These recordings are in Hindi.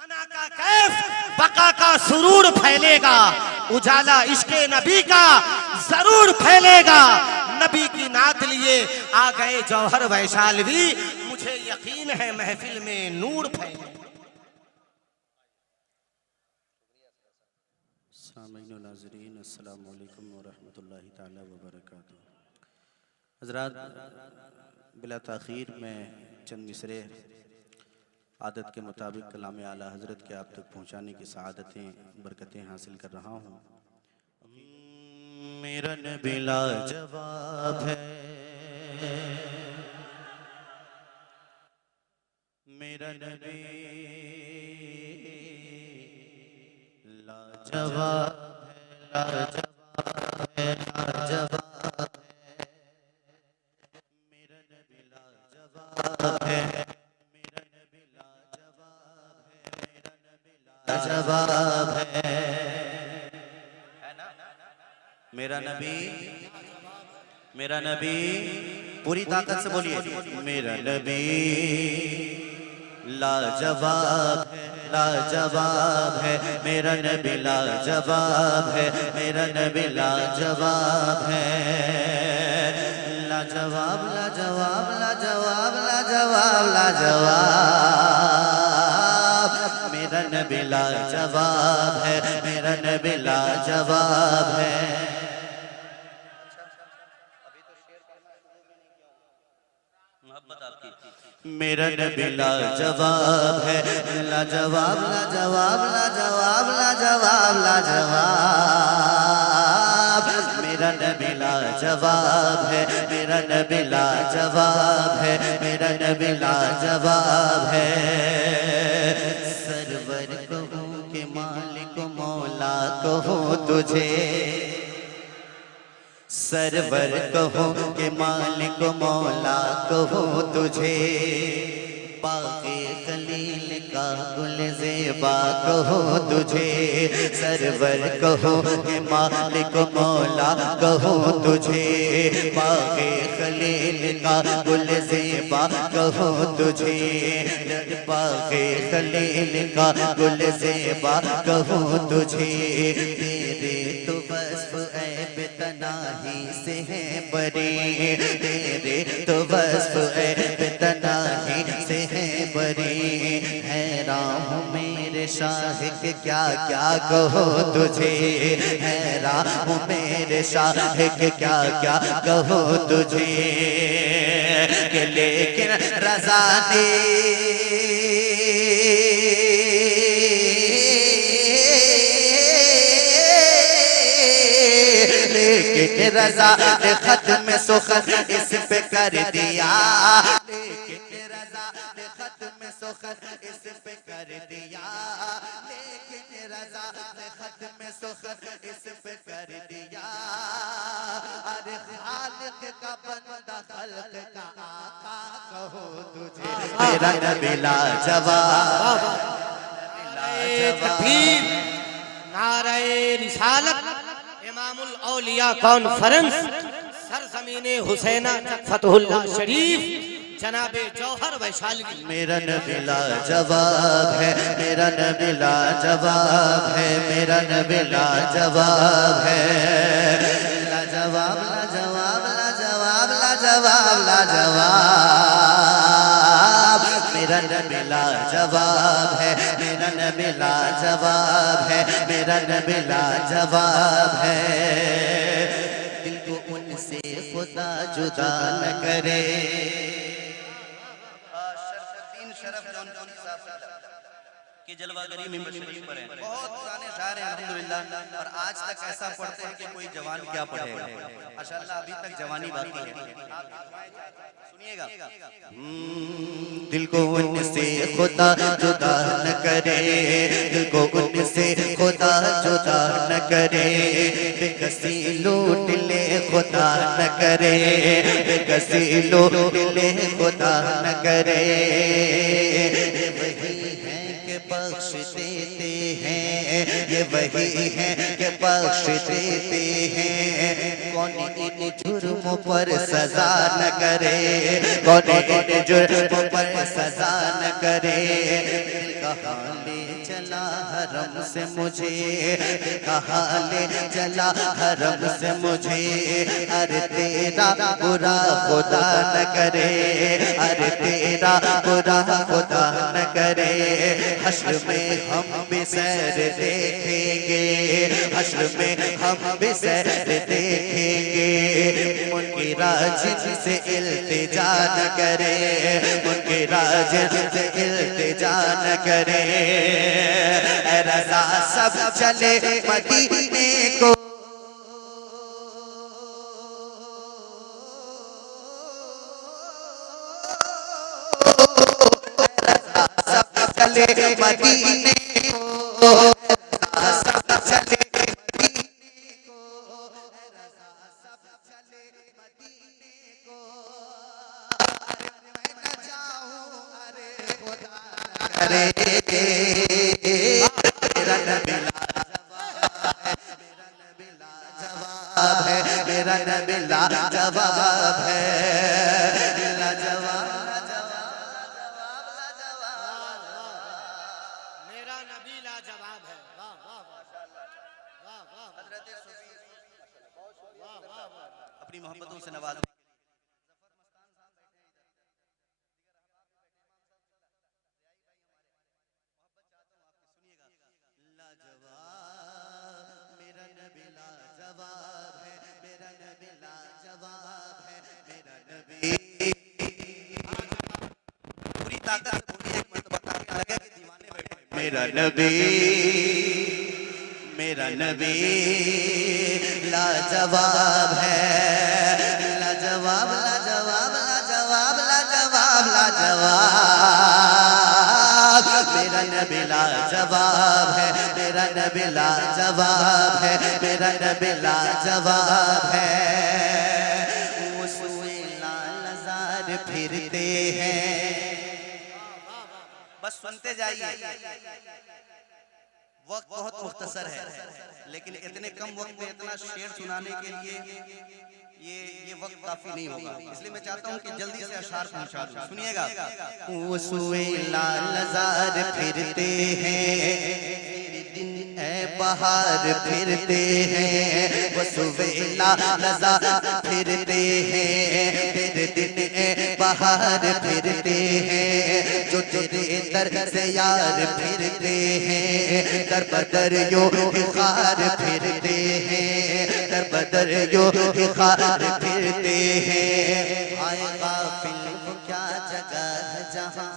फना का कैफ बका का सुरूर फैलेगा, उजाला इश्क़े नबी का जरूर फैलेगा। नबी की नात लिए आ गए जौहर वैशालवी, मुझे यकीन है महफिल में नूर फैलेगा। अस्सलामु अलैकुम व रहमतुल्लाहि ताला व बरकातुहू। हज़रात, बिला ताख़ीर में चंद मिसरे आदत के मुताबिक कलाम आला हज़रत के आप तक पहुँचाने की सआदतें बरकतें हासिल कर रहा हूँ। मेरा नबी लाजवाब है, मेरा नबी लाजवाब है, लाजवाब है, लाजवाब है। मेरा नबी लाजवाब है, मेरा नबी लाजवाब है, मेरा नबी लाजवाब है। मेरा नबी, मेरा नबी, पूरी ताकत से बोलिए, मेरा नबी लाजवाब है, लाजवाब है, मेरा नबी लाजवाब है, मेरा नबी लाजवाब है। लाजवाब, लाजवाब, लाजवाब, लाजवाब, लाजवाब, मेरा नबी लाजवाब है, मेरा नबी लाजवाब है। मेरा नबी लाजवाब है, लाजवाब, लाजवाब, लाजवाब, लाजवाब, लाजवाब, मेरा नबी लाजवाब है, मेरा नबी लाजवाब है, मेरा नबी लाजवाब है। सरवर कहूँ के मालिक मौला कहूँ तुझे, सरवर कहो के मालिक मौला कहो तुझे, बाग़े खलील का गुल ज़ेबा कहो तुझे, सरवर कहो के मालिक मौला कहो तुझे, बाग़े खलील का गुल ज़ेबा कहो तुझे, बाग़े खलील का गुल ज़ेबा कहो तुझे। तेरे तो वस्फ़ ऐब तनाही से है बरी, तेरे तो वस्फ़ ऐब तनाही से है बरी। हैरान हूँ मेरे शाह के क्या क्या कहो तुझे, हैरान हूँ मेरे शाह के क्या क्या कहो तुझे। कि लेकिन रज़ा ने लेकिन रज़ा ने ख़त्म सुख़न इस पे कर दिया, लेकिन रज़ा ने ख़त्म सुख़न इस पे कर दिया, लेकिन रज़ा ने ख़त्म सुख़न इस पे कर दिया। अरे खालिक का बंदा खल्क़ का आका कहो तुझे, मेरा नबी लाजवाब, तकबीर, नारे रिसालत, इमामुल औलिया कॉन्फ्रेंस, सरज़मीने हुसैना फतहुल्लाह शरीफ, जनाबे जौहर वैशाली। मेरा नबी लाजवाब है, मेरा नबी लाजवाब है, मेरा नबी लाजवाब है। लाजवाब, लाजवाब, लाजवाब, लाजवाब, लाजवाब, मेरा नबी लाजवाब है, मेरा नबी लाजवाब है, मेरा नबी लाजवाब है। दिल को उनसे खुदा जुदा न करे। कि जलवागरी मिंबर शरीफ पर है, बहुत पुराने शायर हैं अल्हम्दुलिल्लाह, और आज तक ऐसा पढ़ते हैं कि कोई जवान क्या पढ़ेगा। माशाअल्लाह अभी तक जवानी बाकी है। सुनिएगा, दिल को उनसे खुदा जुदा न करे, दिल को उनसे खुदा जुदा न करे, बेकसी लूट ले खुदा न करे, बेकसी लूट ले खुदा न करे। वही है कि बख्श देते हैं, ये वही हैं कि बख्श देते हैं। कौन इन जुर्मों पर सजा न करे, कौन इन जुर्मों पर सजा न करे। कहाँ ले चला हरम से मुझे, कहाँ ले चला हरम से मुझे। अरे तेरा बुरा खुदा न करे, अरे तेरा बुरा खुदा न करे। हश्र में हम भी सैर देखेंगे, हश्र में हम भी सैर देखेंगे। उनकी राज से इल्तिजा न करे, उनके राज से इल्तिजा न करे। रज़ा सब चले मदीने को, चले मदीने को, सब चले मदीने को, सब चले मदीने को। अरे मैं न जाऊं, अरे खुदा करे। मेरा नबी लाजवाब है, मेरा नबी लाजवाब है, लाजवाब। मेरा नबी लाजवाब है। वाह वाह वाह वाह वाह। अपनी मोहब्बतों से नवाज। मेरा नबी लाजवाब है, मेरा नबी लाजवाब है, मेरा नबी। पूरी ताकत से बोलिए एक मर्तबा ताकि लगे कि दीवाने बैठे। मेरा नबी, मेरा नबी लाजवाब है, लाजवाब लाजवाब लाजवाब लाजवाब लाजवाब। मेरा नबी लाजवाब है, मेरा नबी लाजवाब है, मेरा नबी लाजवाब है। वो सुए लालजार फिरते हैं। बस सुनते जाइए, वक्त बहुत मुख्तसर है, लेकिन इतने कम वक्त में इतना शेर सुनाने के लिए ये वक्त काफी नहीं होगा। इसलिए मैं चाहता हूँ कि जल्दी से अशार पहुंचा दूं। सुनिएगा। वो सुए लालजार फिरते हैं, दिन ए बहार फिरते हैं। वो सुए लालजार फिरते हैं, फिर दिन ए बहार फिरते हैं। जो तेरे दर से यार फिरते हैं, दर बदर यो खार फिरते हैं, दर बदर यो खार फिरते हैं। हाय गाफिल वो क्या जगह है जहां,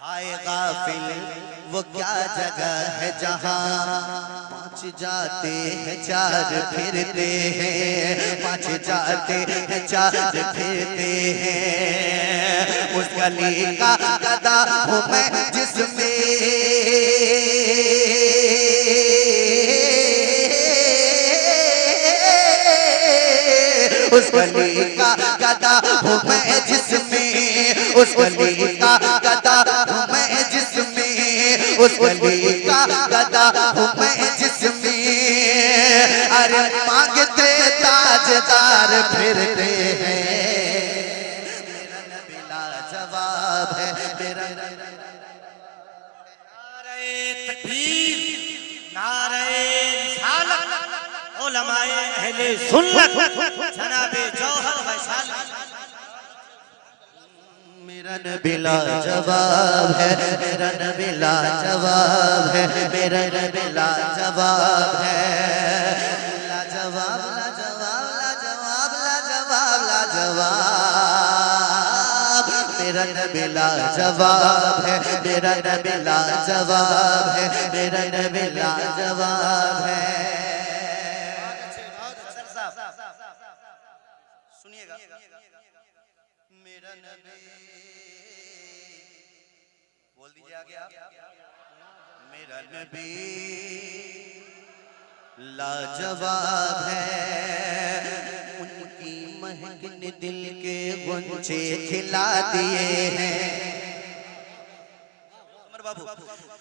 हाय गाफिल वो क्या जगह है जहां। पांच जाते हैं चार फिरते हैं, पांच जाते हैं चार फिरते हैं। उस गली का गदा हूँ मैं जिसमें, उस गली का गदा हूँ मैं जिसमें, उस गली का गदा हूँ मैं जिसमें, उस गली का गदा हूँ मैं जिसमें। अरे मांगते ताजदार फिरते हैं। मेरा नबी लाजवाब है, मेरा नारे तकबीर, नारे रिसालत, उलमाए अहले सुन्नत, जनाबे जौहर वैशाली। मेरा नबी लाजवाब है, मेरा नबी लाजवाब है, मेरा नबी लाजवाब है। लाजवाब लाजवाब लाजवाब लाजवाब लाजवाब। मेरा नबी लाजवाब है, मेरा नबी लाजवाब है, मेरा नबी लाजवाब है। सुनिएगा। मेरा नबी, बोल दीजिए आगे आप। मेरा नबी लाजवाब है, उनकी महक ने दिल के गुंजे खिला दिए हैं।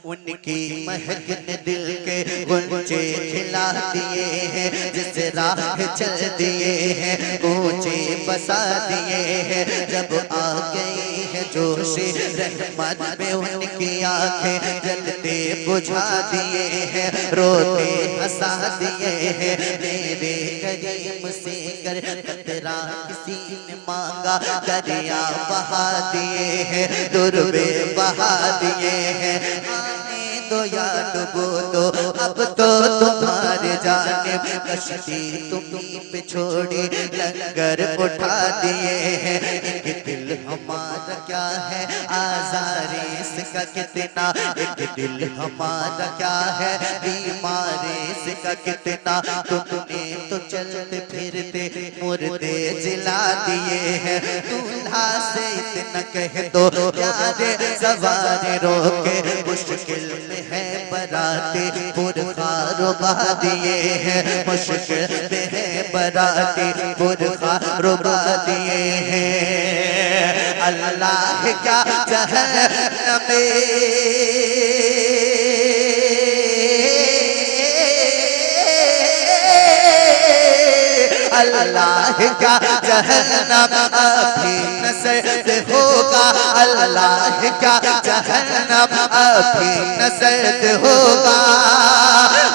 उनकी महक ने दिल के गुंजे खिला दिए हैं, जिस राह चल दिए हैं ऊंचे बसा दिए हैं। जब आ गई है जोशे रहमत में उनकी आंखें जलते बुझा दिए हैं, रोते हंसा दिए हैं। मेरे करीम से कर कतरा किसी ने मांगा, दरिया बहा दिए हैं, दुर्बे बहा दिए हैं। आने दो या डुबो दो अब तो तुम्हारे जाने, कश्ती तुम्हीं पे छोड़ी लंगर उठा दिए हैं। एक दिल हमारा क्या है आज़ारी इसका कितना, एक दिल हमारा क्या है बीमारी इसका कितना। तुमने तो चलते फिरते मुर्दे जिला दिए हैं, दूल्हा से इतना कह दो प्यारे सवारी रोके, मुश्किल में है बराती पुरखा रुबा दिए हैं, मुश्किल में है बराती पुरखा रुबा दिए हैं। अल्लाह क्या जहन्नम अल्लाह का जहन्नम अभी न सर्द होगा, अल्लाह का जहन्नम अभी न सर्द होगा।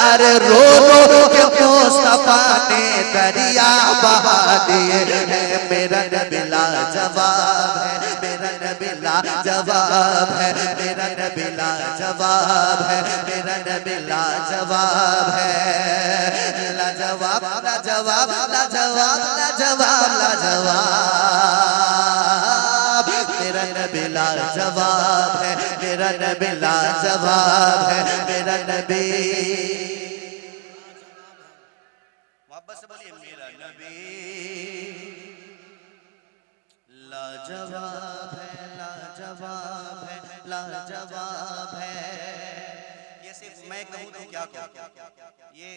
अरे रो रो के मुस्तफा ने दरिया बहा दिए हैं। मेरा नबी लाजवाब है, मेरा नबी लाजवाब है, मेरा नबी लाजवाब है, मेरा नबी लाजवाब है। लाजवाब लाजवाब लाजवाब लाजवाब लाजवाब, मेरा नबी लाजवाब है, मेरा नबी लाजवाब है, मेरा नबी। मोहब्बत से बोलिए मेरा नबी लाजवाब है, लाजवाब है, लाजवाब है। ये सिर्फ मैं कहूँ तो क्या कहूँ, ये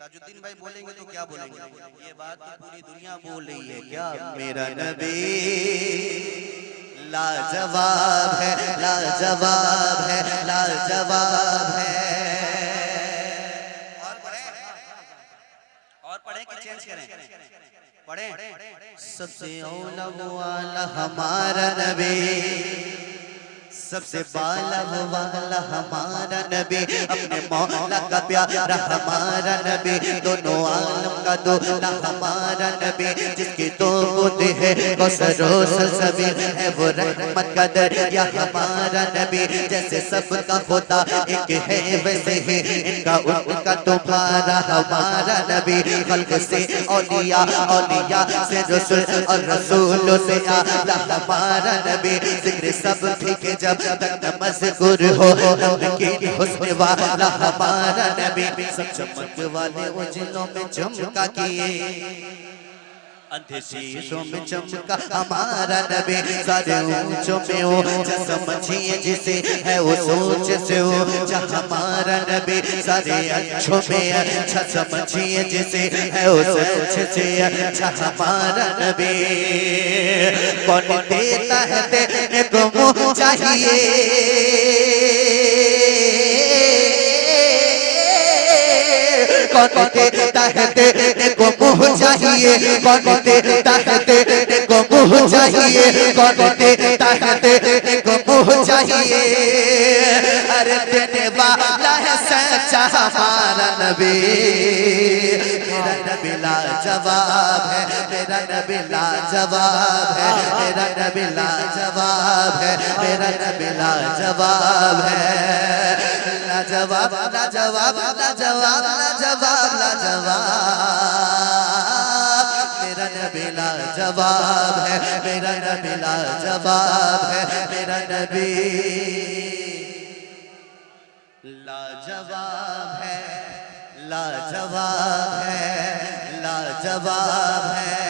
ताजुद्दीन भाई बोलेंगे तो क्या बोलेंगे, ये बात तो पूरी दुनिया बोल रही है। क्या मेरा नबी लाजवाब है, लाजवाब है, लाजवाब है। और पढ़ें कि चेंज करें? पढ़ें। सबसे औला वाला हमारा नबी, सबसे बाला वाला हमारा नबी, अपने मौला का प्यारा हमारा नबी, दोनों आलम का दूल्हा हमारा नबी, जिसकी दो बूंदे है कौसरो सलसबील है वो रहमत का दरिया हमारा नबी। जैसे सबका खुदा एक है वैसे ही इनका उनका तुम्हारा हमारा नबी। खल्क से औलिया, औलिया से रसूल और रसूलों से आला हमारा नबी। जिक्र सब ठीक जब तक मज़कूर हो उनके हुस्न वाला हमारा नबी। सब चमक वाले उजलों में चमका किए, अंधे शीशों में चमका हमारा नबी। सारे ऊंचों में ऊंचा समझिए जिसे है वो सोच से ऊंचा हमारा नबी। सारे अच्छों में अच्छा समझिए जिसे है वो सोच से अच्छा हमारा नबी। कौन देता है देने को मुँह चाहिए, कौन देता है देने को मुँह चाहिए, कौन देता है देने को मुँह चाहिए, कौन देता है देने को मुँह चाहिए। अरे देने वाला है सच्चा हमारा नबी। मेरा नबी लाजवाब है, मेरा नबी लाजवाब है, मेरा नबी लाजवाब है, मेरा नबी लाजवाब है। लाजवाब लाजवाब लाजवाब लाजवाब लाजवाब, मेरा नबी लाजवाब है, मेरा नबी लाजवाब है, मेरा नबी लाजवाब है, लाजवाब है, लाजवाब है।